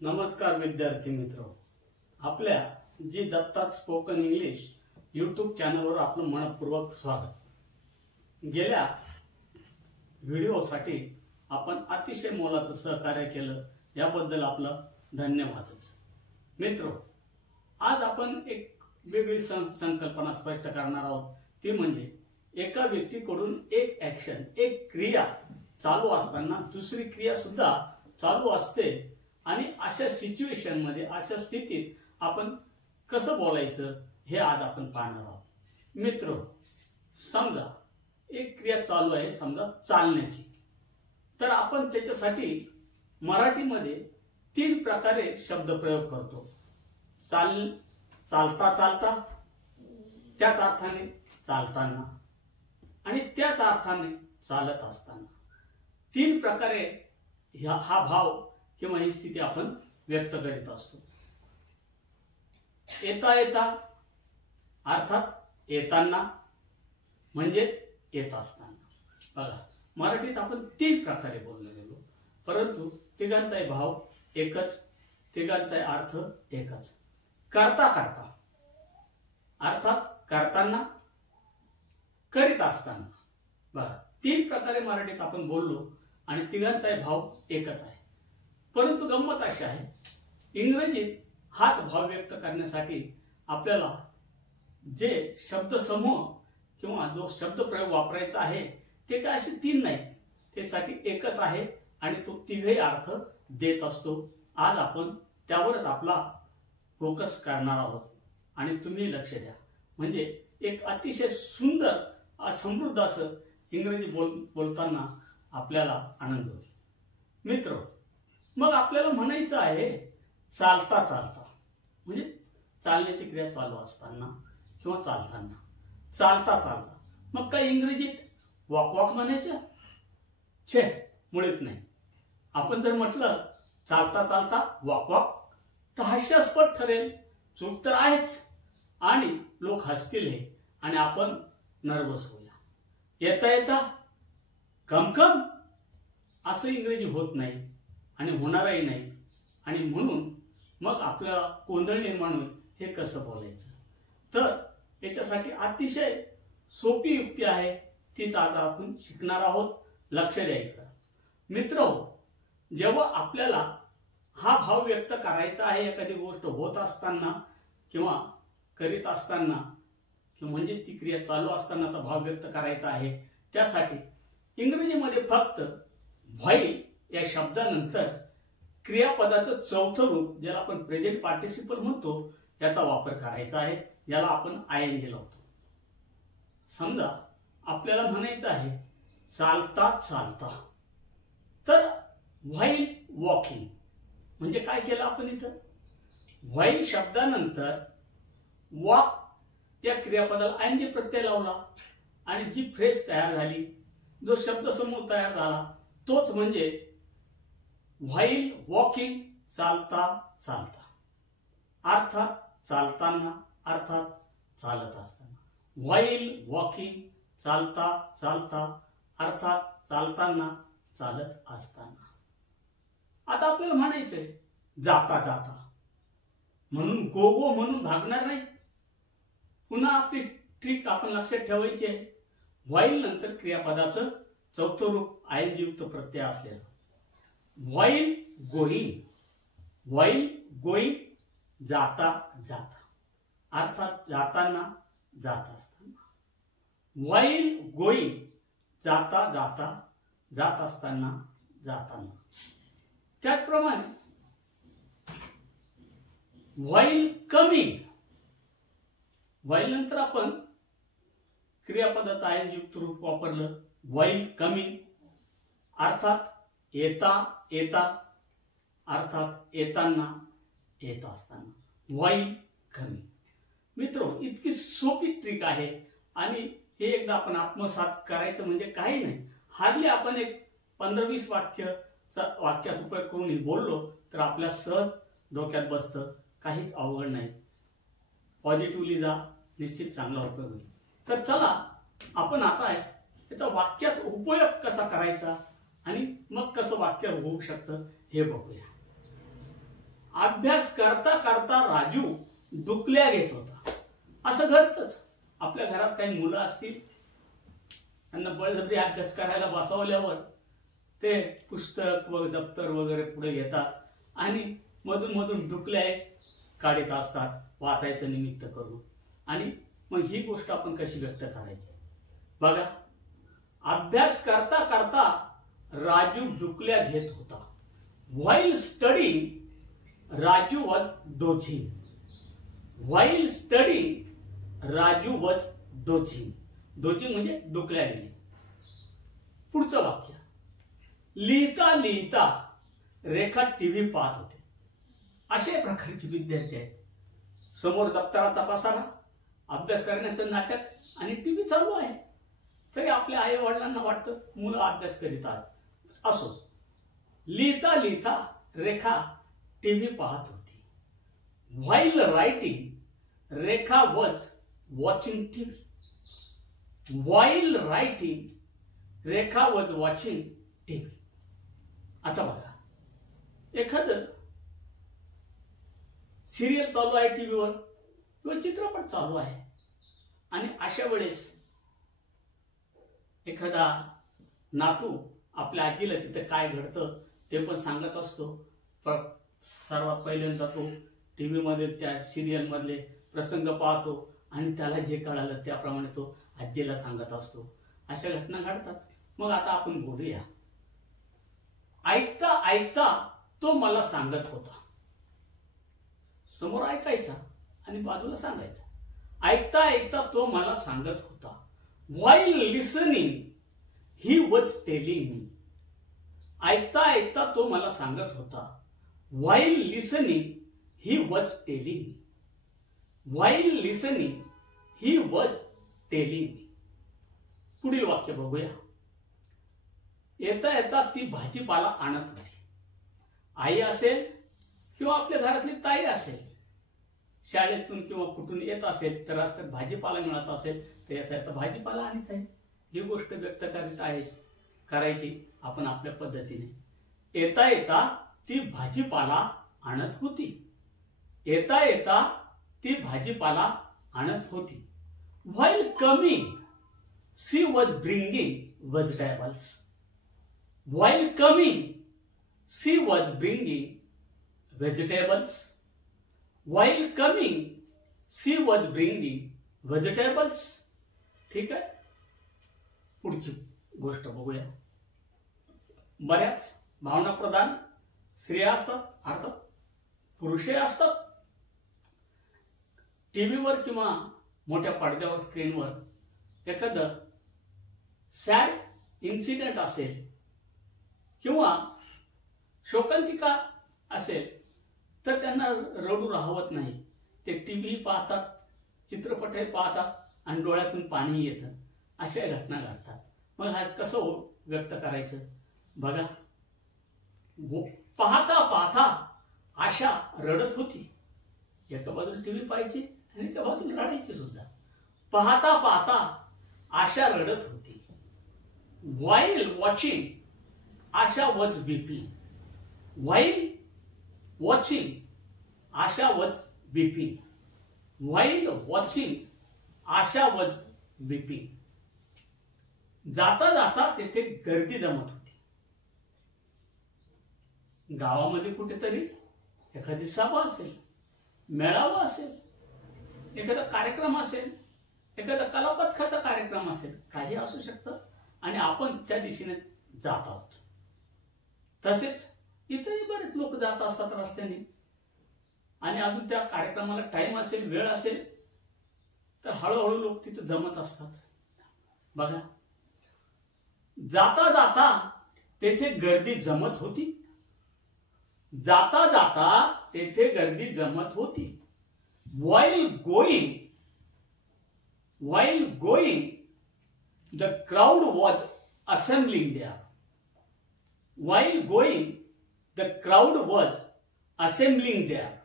नमस्कार विद्यार्थी मित्र, आपल्या जी दत्तात स्पोकन इंग्लिश यूट्यूब चॅनलवर आपलं मनपूर्वक स्वागत। गेल्या व्हिडिओसाठी आपण अतिशय मोलाचं सहकार्य केलं, याबद्दल आपलं धन्यवादच। मित्र, आज आपण एक वेगळी संकल्पना स्पष्ट करणार आहोत, ती म्हणजे एका व्यक्तीकडून एक ऍक्शन, एक क्रिया चालू असताना दुसरी क्रिया सुद्धा चालू असते आणि अशा सिच्युएशन मध्ये, अशा स्थितीत आपण कसं बोलायचं हे आज आपण पाहणार आहोत। मित्र, समजा एक क्रिया चालू आहे, समजा चालण्याची, तर आपण त्याच्यासाठी मराठीमध्ये 3 प्रकारे शब्दप्रयोग करतो। चालता चालता, त्याच अर्थाने चालताना आणि त्याच अर्थाने चालत असताना। 3 प्रकारे हा भाव किंवा ही स्थिती आपण व्यक्त करीत असतो। येता येता अर्थात येताना म्हणजेच येत असताना। बघा, मराठीत आपण 3 प्रकारे बोललो गेलो, परंतु तिघांचाही भाव एकच, तिघांचाही अर्थ एकच। करता करता अर्थात करताना, करीत असताना। बघा, 3 प्रकारे मराठीत आपण बोललो आणि तिघांचाही भाव एकच आहे। परंतु गंमत अशी आहे, इंग्रजीत हाच भाव व्यक्त करण्यासाठी आपल्याला जे शब्दसमूह किंवा जो शब्दप्रयोग वापरायचा आहे ते काय असे 3 नाहीत, त्यासाठी एकच आहे आणि तो तिघही अर्थ देत असतो। आज आपण त्यावरच आपला फोकस करणार आहोत आणि तुम्ही लक्ष द्या, म्हणजे एक अतिशय सुंदर समृद्ध असं इंग्रजी बोलताना आपल्याला आनंद होईल। मित्र, मग आपल्याला म्हणायचं आहे चालता चालता, म्हणजे चालण्याची क्रिया चालू असताना किंवा चालताना। चालता चालता, मग काय इंग्रजीत वॉक वॉक म्हणायचं? छे, मुळेच नाही। आपण जर म्हटलं चालता चालता वॉक वॉक तर हास्यास्पद ठरेल, चूक तर आहेच आणि लोक हसतील हे आणि आपण नर्वस होऊया। येता येता कम कम असं इंग्रजी होत नाही आणि होणारही नाही, आणि म्हणून मग आपल्याला गोंधळ निर्माण होईल, हे कसं बोलायचं। तर याच्यासाठी अतिशय सोपी युक्ती आहे, तीच आज आपण शिकणार आहोत। लक्ष द्या इकडं मित्रहो, जेव्हा आपल्याला हा भाव व्यक्त करायचा आहे एखादी गोष्ट होत असताना किंवा करीत असताना, किंवा म्हणजेच ती क्रिया चालू असतानाचा भाव व्यक्त करायचा आहे, त्यासाठी इंग्रजीमध्ये फक्त व्हाईल या शब्दानंतर क्रियापदाचं चौथं रूप, ज्याला आपण प्रेझेंट पार्टिसिपल म्हणतो, याचा वापर करायचा आहे, याला आपण आयएनजी लावतो। समजा आपल्याला म्हणायचं आहे चालता चालता, तर व्हाईल वॉकिंग, म्हणजे काय केलं आपण इथं, व्हाईल शब्दानंतर वॉक या क्रियापदाला आयएनजी प्रत्यय लावला आणि जी फ्रेज तयार झाली, जो शब्दसमूह तयार झाला, तोच म्हणजे व्हाईल वॉकिंग, चालता चालता, अर्थात चालताना, अर्थात चालत असताना। व्हाईल वॉकिंग, चालता चालता, अर्थात चालताना, चालत असताना। आता आपल्याला म्हणायचंय जाता जाता, म्हणून गो गो म्हणून भागणार नाही। पुन्हा आपली ट्रिक आपण लक्षात ठेवायची आहे, व्हाईल नंतर क्रियापदाचं चौथं रूप आयएनजी युक्त प्रत्यय असलेलं। व्हाईल गोईंग, व्हाईल गोईंग, जाता जाता, अर्थात जाताना, जात असताना। व्हाईल गोईंग, जाता जाता, जात असताना, जाताना। त्याचप्रमाणे व्हाईल कमिंग, व्हाईल नंतर आपण क्रियापदाचं आयएनजी युक्त रूप वापरलं, व्हाईल कमिंग, अर्थात येता येता, अर्थात येताना, येत असताना। While coming. मित्र, इतकी सोपी ट्रिक आहे आणि हे एकदा आपण आत्मसात करायचं म्हणजे काही नाही, हार्डली आपण एक 15-20 वाक्यात उपयोग करून बोललो तर आपल्या सहज डोक्यात बसतं, काहीच अवघड नाही। पॉझिटिव्हली जा, निश्चित चांगला उपयोग होईल। तर चला आपण आता याचा वाक्यात उपयोग कसा करायचा आणि मग कसं वाक्य होऊ शकतं हे बघूया। अभ्यास करता करता राजू डुकल्या घेत होता. असं घडतंच. आपल्या घरात काही मुलं असतील, त्यांना बळजबरी अभ्यास करायला बसवल्यावर ते पुस्तक व दप्तर वगैरे पुढे घेतात आणि मधून मधून डुकल्या काढत असतात वाचायचं निमित्त करून. आणि मग ही गोष्ट आपण कशी व्यक्त करायची बघा. अभ्यास करता करता राजू डुकल्या घेत होता. While studying Raju was dozing. While studying Raju was dozing. Dozing म्हणजे डुकल्या गेले. पुढचं वाक्य. लिहिता लिहिता रेखा टीव्ही पाहत होते. अशा प्रकारचे विद्यार्थी आहेत. समोर दप्तराचा पसारा, अभ्यास करण्याचं नाटक आणि टीव्ही चालू आहे. तरी आपल्या आई वडिलांना वाटतं मुलं अभ्यास करीत आहेत. असो. लिहिता लिहिता रेखा टीव्ही पाहत होती. While writing Rekha was watching TV. While writing Rekha was watching TV. आता बघा, एखादं सिरियल चालू आहे टीव्हीवर किंवा चित्रपट चालू आहे आणि अशा वेळेस एखादा नातू आपल्या आजीला तिथे काय घडतं ते पण सांगत असतो. सर्वात पहिल्यांदा तो टीव्ही मध्ये त्या सिरियल मधले प्रसंग पाहतो आणि त्याला जे कळालं त्याप्रमाणे तो आजीला सांगत असतो. अशा घटना घडतात. मग आता आपण बोलूया. ऐकता ऐकता तो मला सांगत होता. समोर ऐकायचा आणि बाजूला सांगायचा. ऐकता ऐकता तो मला सांगत होता. While listening he was telling me. ऐकता ऐकता तो मला सांगत होता. While listening he was telling me. While listening he was telling me. पुढील वाक्य बघूया. येता येता ती भाजीपाला आणत होती. आई असेल किंवा आपल्या घरातली ताई असेल, शाळेतून किंवा कुठून येत असेल तर रस्त्यात भाजीपाला मिळत असेल तर येता येता भाजीपाला आणत आहे. ही गोष्ट व्यक्त करीत आहेच करायची आपण आपल्या पद्धतीने. येता येता ती भाजीपाला आणत होती. येता येता ती भाजीपाला आणत होती. While coming she was bringing vegetables. While coming, she was bringing vegetables. While coming, she was bringing vegetables. ठीक आहे. पुढची गोष्ट बघूया. बऱ्याच भावनाप्रधान स्त्रिया असतात, अर्थात पुरुषही असतात. टीव्हीवर किंवा मोठ्या पडद्यावर स्क्रीनवर एखादं सॅड इन्सिडेंट असेल किंवा शोकांतिका असेल तर त्यांना रडू राहवत नाही. ते टीव्ही पाहतात, चित्रपटही पाहतात आणि डोळ्यातून पाणी येतं. अशा घटना घडतात. मग हा कसं व्यक्त करायचं बघा. पाहता पाहता आशा रडत होती. एका बाजूला टीव्ही पाहायची आणि एका बाजूला रडायची सुद्धा. पाहता पाहता आशा रडत होती. While watching Asha was weeping. While watching, Asha was weeping. While watching, Asha was weeping. जाता जाता तेथे गर्दी जमत होती. गावामध्ये कुठेतरी एखादी सभा असेल, मेळावा असेल, एखादा कार्यक्रम असेल, एखादा कलापथकाचा कार्यक्रम असेल, काही असू शकतं आणि आपण त्या दिशेने जात आहोत. तसेच इतरही बरेच लोक जात असतात रस्त्याने आणि अजून त्या कार्यक्रमाला टाइम असेल, वेळ असेल तर हळूहळू लोक तिथे जमत असतात. बघा, जाता जाता तेथे गर्दी जमत होती. जाता जाता तेथे गर्दी जमत होती. while going the crowd was assembling there. While going, the crowd was assembling there.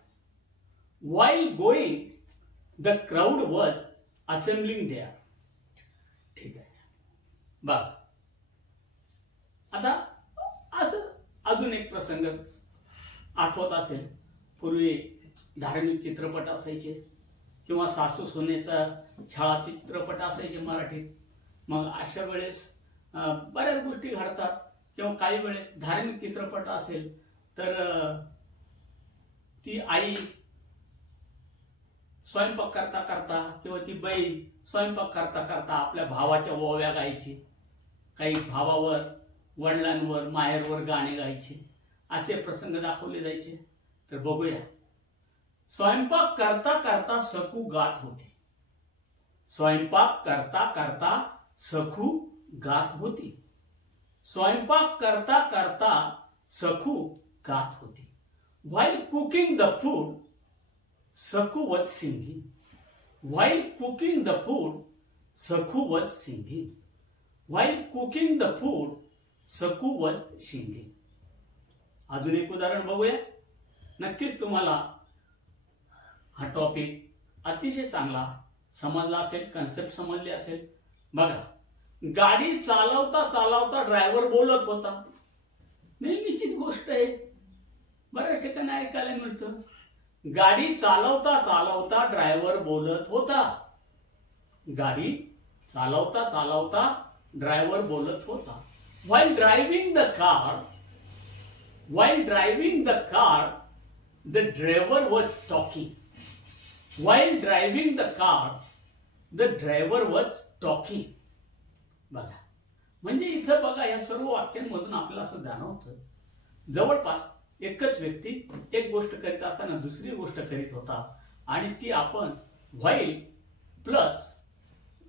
While going, the crowd was assembling there. ठीक आहे. बघा, आता असं अजून एक प्रसंग आठवत असेल पूर्वी धार्मिक चित्रपट असायचे किंवा सासू सुनेचा छळाचे चित्रपट असायचे मराठीत. मग अशा वेळेस बऱ्याच गोष्टी घडतात. किंवा काही वेळेस धार्मिक चित्रपट असेल तर ती आई स्वयंपाक करता करता किंवा ती बहीण स्वयंपाक करता करता आपल्या भावाच्या ओव्या गायची, काही भावावर वडिलांवर माहेरवर गाणे गायची, असे प्रसंग दाखवले जायचे. तर बघूया. स्वयंपाक करता करता सखू गात होती. स्वयंपाक करता करता सखू गात होती. स्वयंपाक करता करता सखू गात होती. While cooking the food, Sakhu was singing. While cooking the food, Sakhu was singing. While cooking the food, Sakhu was singing. अजून एक उदाहरण बघूया. नक्कीच तुम्हाला हा टॉपिक अतिशय चांगला समजला असेल, कन्सेप्ट समजली असेल. बघा, गाडी चालवता चालवता ड्रायव्हर बोलत होता. नेहमीचीच गोष्ट आहे, बऱ्याच ठिकाणी ऐकायला मिळतं. गाडी चालवता चालवता ड्रायव्हर बोलत होता. गाडी चालवता चालवता ड्रायव्हर बोलत होता. While driving the car, the driver was talking. While driving the car, the driver was talking. बघा, म्हणजे इथं बघा या सर्व वाक्यांमधून आपल्याला असं जाणवतं जवळपास एकच व्यक्ती एक गोष्ट करीत असताना दुसरी गोष्ट करीत होता आणि ती आपण व्हाईल प्लस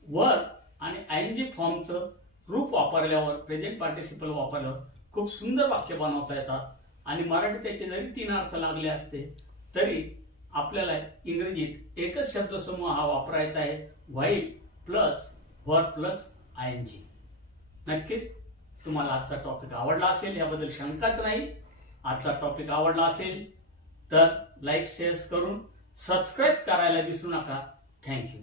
वर्ब आणि आयएनजी फॉर्मचं रूप वापरल्यावर, प्रेझेंट पार्टिसिपल वापरल्यावर खूप सुंदर वाक्य बनवता येतात. आणि मराठीत त्याचे जरी 3 अर्थ लागले असते तरी आपल्याला इंग्रजीत एकच शब्दसमूह हा वापरायचा आहे, व्हाईल प्लस वर्ब प्लस आयएनजी. नक्कीच तुम्हाला आजचा टॉपिक आवडला असेल, याबद्दल शंकाच नाही. आजचा टॉपिक आवडला असेल तर लाईक शेअर करून सबस्क्राईब करायला विसरू नका. थँक्यू.